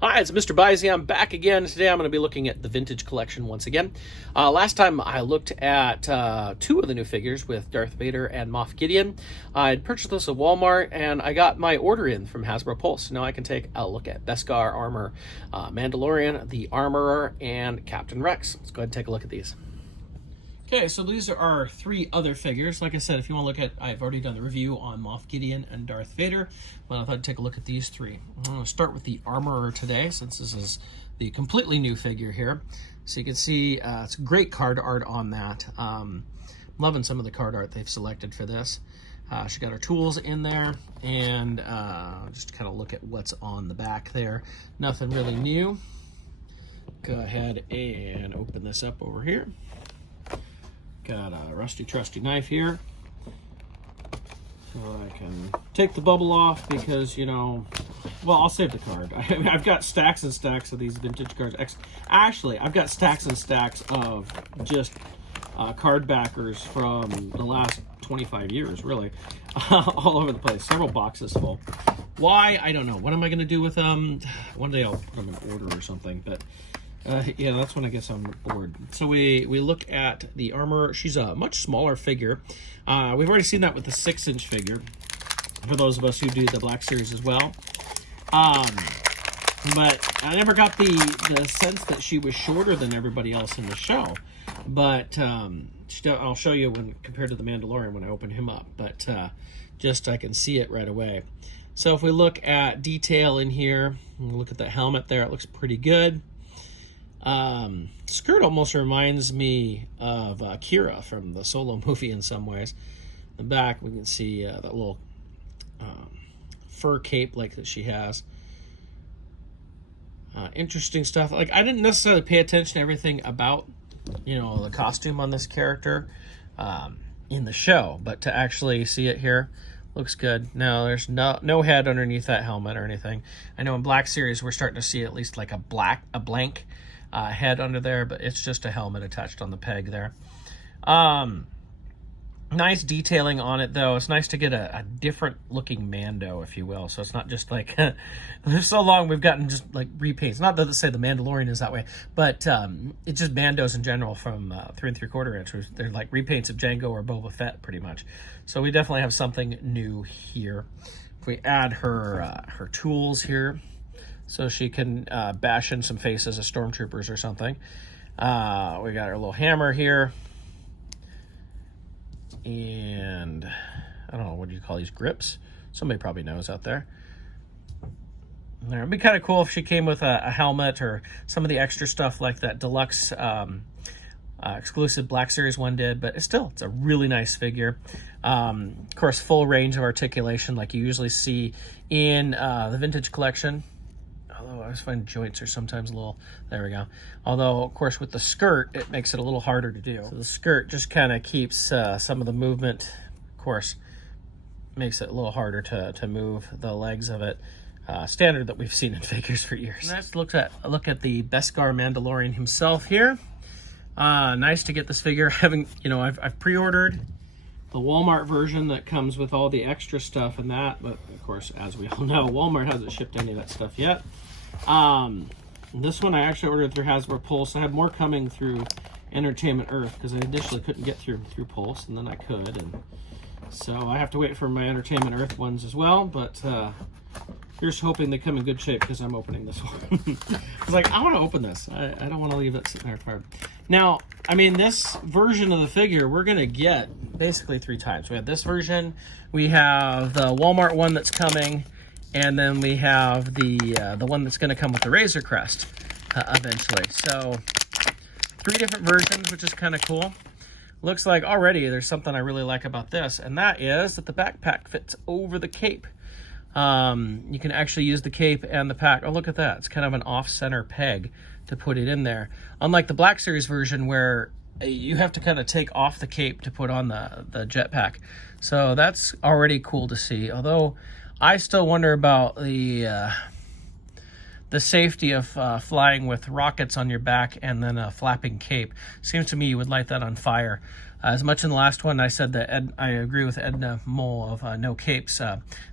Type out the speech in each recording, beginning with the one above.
Hi, it's MrByZ. I'm back again. Today I'm going to be looking at the vintage collection once again. Last time I looked at two of the new figures with Darth Vader and Moff Gideon. I'd purchased this at Walmart and I got my order in from Hasbro Pulse. Now I can take a look at Beskar armor, Mandalorian, the Armorer, and Capt Rex. Let's go ahead and take a look at these. Okay, so these are our three other figures. Like I said, if you want to look at, I've already done the review on Moff Gideon and Darth Vader, but I thought I'd take a look at these three. I'm going to start with the Armorer today, since this is the completely new figure here. So you can see it's great card art on that. Loving some of the card art they've selected for this. She got her tools in there, and just kind of look at what's on the back there. Nothing really new. Go ahead and open this up over here. Got a rusty trusty knife here, so I can take the bubble off because, you know, well, I'll save the card. I've got stacks and stacks of these vintage cards. Actually, I've got stacks and stacks of just card backers from the last 25 years, really, all over the place. Several boxes full. Why? I don't know. What am I going to do with them? One day I'll put them in order or something, but yeah, that's when I guess I'm bored. So we look at the Armorer. She's a much smaller figure. We've already seen that with the 6-inch figure, for those of us who do the Black Series as well. But I never got the sense that she was shorter than everybody else in the show. But I'll show you when compared to the Mandalorian when I open him up. But just I can see it right away. So if we look at detail in here, look at the helmet there, it looks pretty good. Skirt almost reminds me of Kira from the Solo movie in some ways. The back, we can see that little fur cape like that she has. Interesting stuff. Like, I didn't necessarily pay attention to everything about, you know, the costume on this character in the show, but to actually see it here, looks good. Now, there's no head underneath that helmet or anything. I know in Black Series we're starting to see at least like a blank head under there, but it's just a helmet attached on the peg there. Nice detailing on it, though. It's nice to get a different looking Mando, if you will. So it's not just like for so long we've gotten just like repaints. Not that to say the Mandalorian is that way, but it's just Mandos in general from 3 3/4 inch. They're like repaints of Jango or Boba Fett, pretty much. So we definitely have something new here. If we add her tools here, so she can bash in some faces of stormtroopers or something. We got our little hammer here. And I don't know, what do you call these, grips? Somebody probably knows out there. There, it'd be kind of cool if she came with a helmet or some of the extra stuff like that deluxe exclusive Black Series one did, but it's a really nice figure. Of course, full range of articulation like you usually see in the vintage collection. Although I always find joints are sometimes a little, there we go. Although, of course, with the skirt, it makes it a little harder to do. So the skirt just kind of keeps some of the movement, of course, makes it a little harder to move the legs of it. Standard that we've seen in figures for years. Let's look at the Beskar Mandalorian himself here. Nice to get this figure. I've pre-ordered the Walmart version that comes with all the extra stuff and that, but of course, as we all know, Walmart hasn't shipped any of that stuff yet. This one I actually ordered through Hasbro Pulse. I have more coming through Entertainment Earth because I initially couldn't get through Pulse, and then I could, and so I have to wait for my Entertainment Earth ones as well. But here's hoping they come in good shape because I'm opening this one. I was like, I want to open this. I don't want to leave it sitting there forever. Now, I mean, this version of the figure we're going to get basically 3 times. We have this version, we have the Walmart one that's coming, and then we have the one that's going to come with the Razor Crest eventually. So 3 different versions, which is kind of cool. Looks like already there's something I really like about this, and that is that the backpack fits over the cape. You can actually use the cape and the pack. Oh, look at that. It's kind of an off-center peg to put it in there. Unlike the Black Series version where you have to kind of take off the cape to put on the jetpack. So that's already cool to see. Although I still wonder about the the safety of flying with rockets on your back and then a flapping cape. Seems to me you would light that on fire. As much in the last one, I said that I agree with Edna Mole of no capes.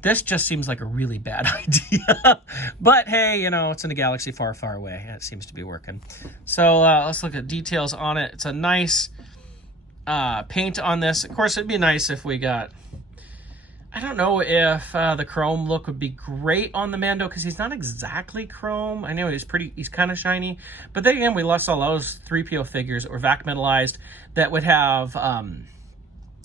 This just seems like a really bad idea. But hey, you know, it's in a galaxy far, far away. It seems to be working. So let's look at details on it. It's a nice paint on this. Of course, it'd be nice if we got... I don't know if the chrome look would be great on the Mando, because he's not exactly chrome. I know he's kind of shiny. But then again, we lost all those 3PO figures that were vac metallized that would have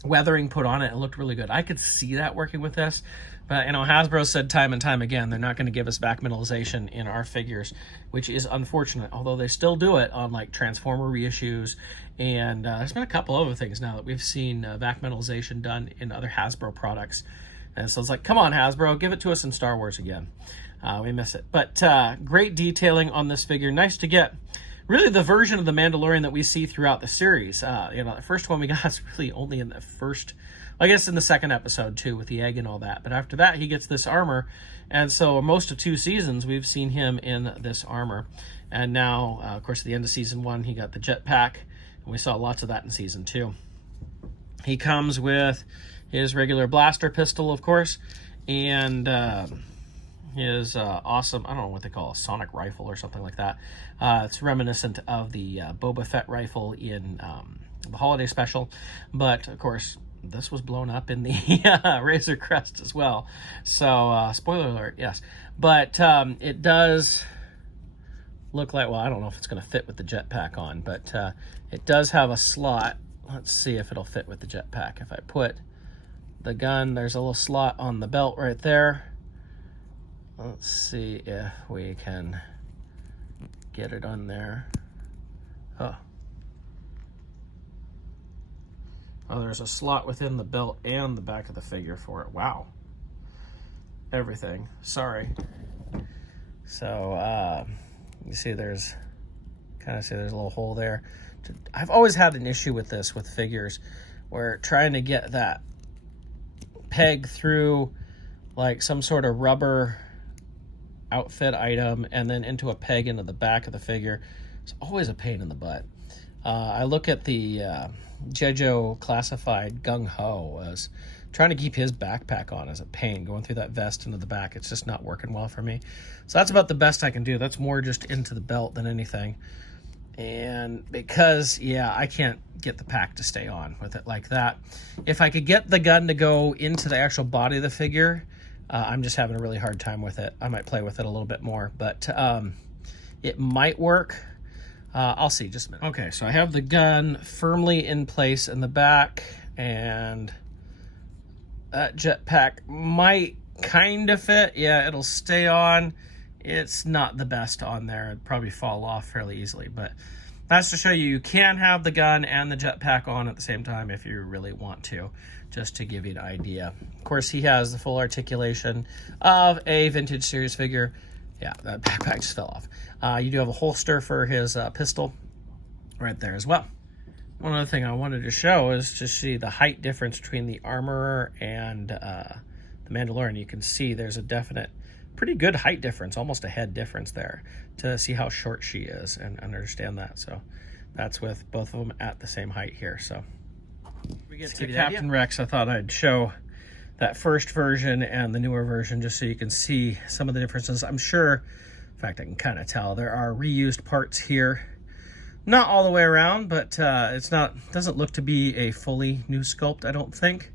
weathering put on it. It looked really good. I could see that working with this. But, you know, Hasbro said time and time again, they're not going to give us vac metallization in our figures, which is unfortunate. Although they still do it on, like, Transformer reissues. And there's been a couple other things now that we've seen vac metallization done in other Hasbro products. And so it's like, come on, Hasbro, give it to us in Star Wars again. We miss it. But great detailing on this figure. Nice to get really the version of the Mandalorian that we see throughout the series. You know, the first one we got is really only in the first, I guess in the second episode too, with the egg and all that. But after that, he gets this armor. And so most of 2 seasons, we've seen him in this armor. And now, of course, at the end of season 1, he got the jetpack. And we saw lots of that in season 2. He comes with his regular blaster pistol, of course, and his awesome, I don't know what they call a sonic rifle or something like that. It's reminiscent of the Boba Fett rifle in the holiday special, but of course this was blown up in the Razor Crest as well. So spoiler alert, yes, but it does look like, well, I don't know if it's going to fit with the jetpack on, but it does have a slot. Let's see if it'll fit with the jetpack. If I put the gun, there's a little slot on the belt right there. Let's see if we can get it on there. Oh, there's a slot within the belt and the back of the figure for it. Wow. Everything. Sorry. So, you see there's a little hole there. I've always had an issue with this with figures, where trying to get that peg through like some sort of rubber outfit item and then into a peg into the back of the figure is always a pain in the butt. I look at the Jejo classified Gung Ho as trying to keep his backpack on as a pain, going through that vest into the back. It's just not working well for me. So that's about the best I can do. That's more just into the belt than anything. And because, yeah, I can't get the pack to stay on with it like that. If I could get the gun to go into the actual body of the figure, I'm just having a really hard time with it. I might play with it a little bit more, but it might work. I'll see, just a minute. Okay, so I have the gun firmly in place in the back, and that jetpack might kind of fit. Yeah, it'll stay on. It's not the best on there. It'd probably fall off fairly easily, but that's to show you can have the gun and the jetpack on at the same time if you really want to, just to give you an idea. Of course, he has the full articulation of a vintage series figure. Yeah, that backpack just fell off. You do have a holster for his pistol right there as well. One other thing I wanted to show is to see the height difference between the Armorer and the Mandalorian. You can see there's a definite, pretty good height difference, almost a head difference there, to see how short she is and understand that. So that's with both of them at the same height here. So we get to Captain Rex. I thought I'd show that first version and the newer version just so you can see some of the differences. I'm sure, in fact, I can kind of tell there are reused parts here. Not all the way around, but doesn't look to be a fully new sculpt, I don't think.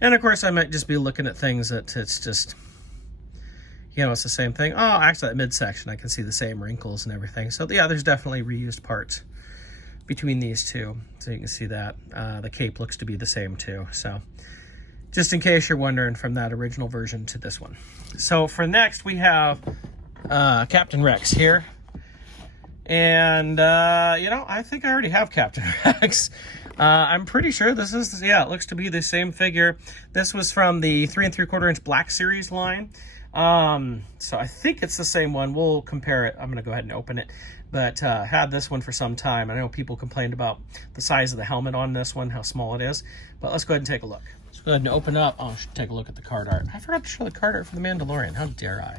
And of course, I might just be looking at things that it's just, you know, it's the same thing. Oh, actually, that midsection, I can see the same wrinkles and everything. So yeah, there's definitely reused parts between these two. So you can see that. The cape looks to be the same too. So just in case you're wondering, from that original version to this one. So for next, we have Captain Rex here. And, you know, I think I already have Captain Rex. I'm pretty sure this is, yeah, it looks to be the same figure. This was from the 3 3/4 inch Black Series line. So I think it's the same one. We'll compare it. I'm going to go ahead and open it. But had this one for some time. I know people complained about the size of the helmet on this one, how small it is. But let's go ahead and take a look. Let's go ahead and open up. Oh, I should take a look at the card art. I forgot to show the card art for the Mandalorian. How dare I?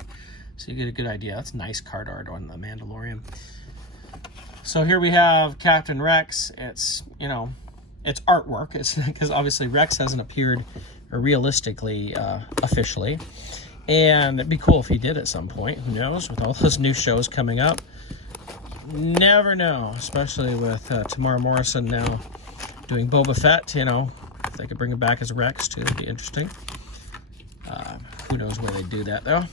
So you get a good idea. That's nice card art on the Mandalorian. So here we have Captain Rex. It's, you know, it's artwork. It's because obviously Rex hasn't appeared realistically, officially. And it'd be cool if he did at some point. Who knows? With all those new shows coming up. Never know. Especially with Tamara Morrison now doing Boba Fett, you know. If they could bring him back as Rex, too, it'd be interesting. Who knows where they'd do that, though.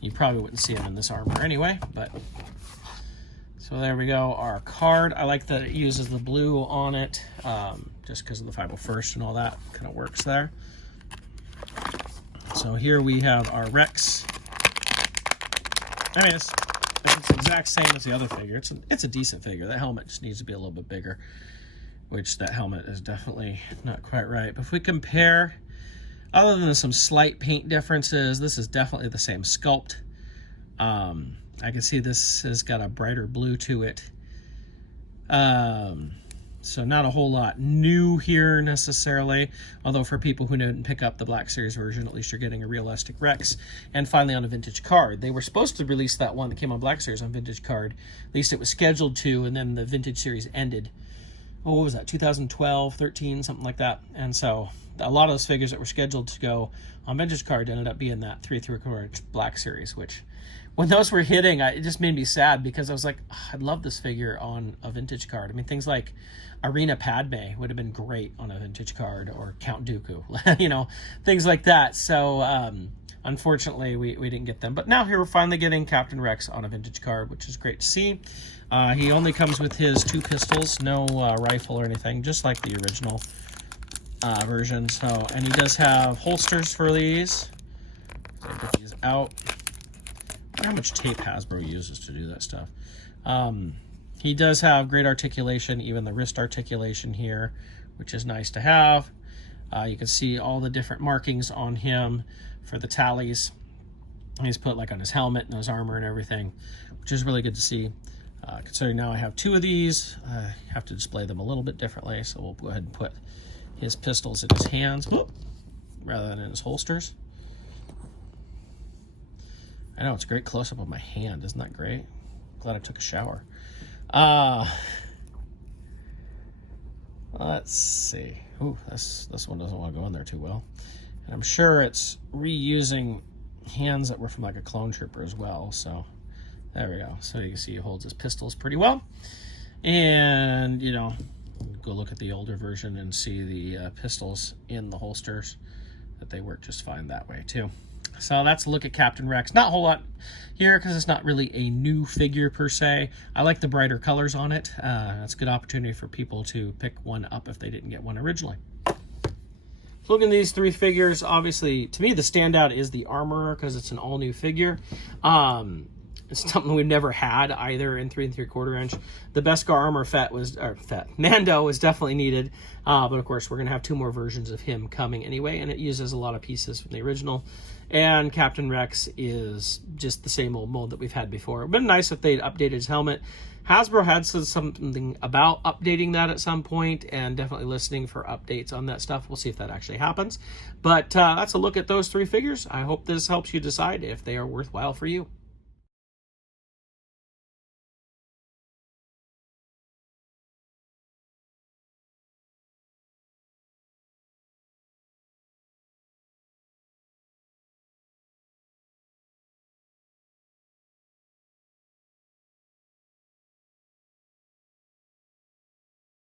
You probably wouldn't see him in this armor anyway, but... So there we go, our card. I like that it uses the blue on it, just because of the 501st and all that kind of works there. So here we have our Rex. I mean, it's the exact same as the other figure. It's a decent figure. That helmet just needs to be a little bit bigger, which that helmet is definitely not quite right. But if we compare, other than some slight paint differences, this is definitely the same sculpt. I can see this has got a brighter blue to it. So not a whole lot new here necessarily. Although for people who didn't pick up the Black Series version, at least you're getting a realistic Rex. And finally on a vintage card. They were supposed to release that one that came on Black Series on vintage card. At least it was scheduled to, and then the vintage series ended. Oh, what was that? 2012, 13, something like that. And so a lot of those figures that were scheduled to go on vintage card ended up being that 3 3/4 Black Series, which... When those were hitting, it just made me sad because I was like, oh, I'd love this figure on a vintage card. I mean, things like Arena Padme would have been great on a vintage card, or Count Dooku, you know, things like that. So, unfortunately, we didn't get them. But now here we're finally getting Captain Rex on a vintage card, which is great to see. He only comes with his 2 pistols, no rifle or anything, just like the original version. So, and he does have holsters for these. So get these out. How much tape Hasbro uses to do that stuff. He does have great articulation, even the wrist articulation here, which is nice to have. You can see all the different markings on him for the tallies. He's put like on his helmet and his armor and everything, which is really good to see. Considering now I have 2 of these, I have to display them a little bit differently, so we'll go ahead and put his pistols in his hands rather than in his holsters. I know, it's a great close-up of my hand. Isn't that great? Glad I took a shower. Let's see. Ooh, this one doesn't want to go in there too well. And I'm sure it's reusing hands that were from like a clone trooper as well. So there we go. So you can see he holds his pistols pretty well. And, you know, go look at the older version and see the pistols in the holsters, that they work just fine that way too. So that's a look at Captain Rex. Not a whole lot here because it's not really a new figure per se. I like the brighter colors on it. That's a good opportunity for people to pick one up if they didn't get one originally. Looking at these 3 figures, obviously, to me, the standout is the Armorer because it's an all-new figure. It's something we've never had either in 3 3/4 inch. The Beskar Armor Mando is definitely needed. But of course, we're going to have 2 more versions of him coming anyway, and it uses a lot of pieces from the original. And Captain Rex is just the same old mold that we've had before. It would have been nice if they'd updated his helmet. Hasbro had said something about updating that at some point, and definitely listening for updates on that stuff. We'll see if that actually happens. But that's a look at those 3 figures. I hope this helps you decide if they are worthwhile for you.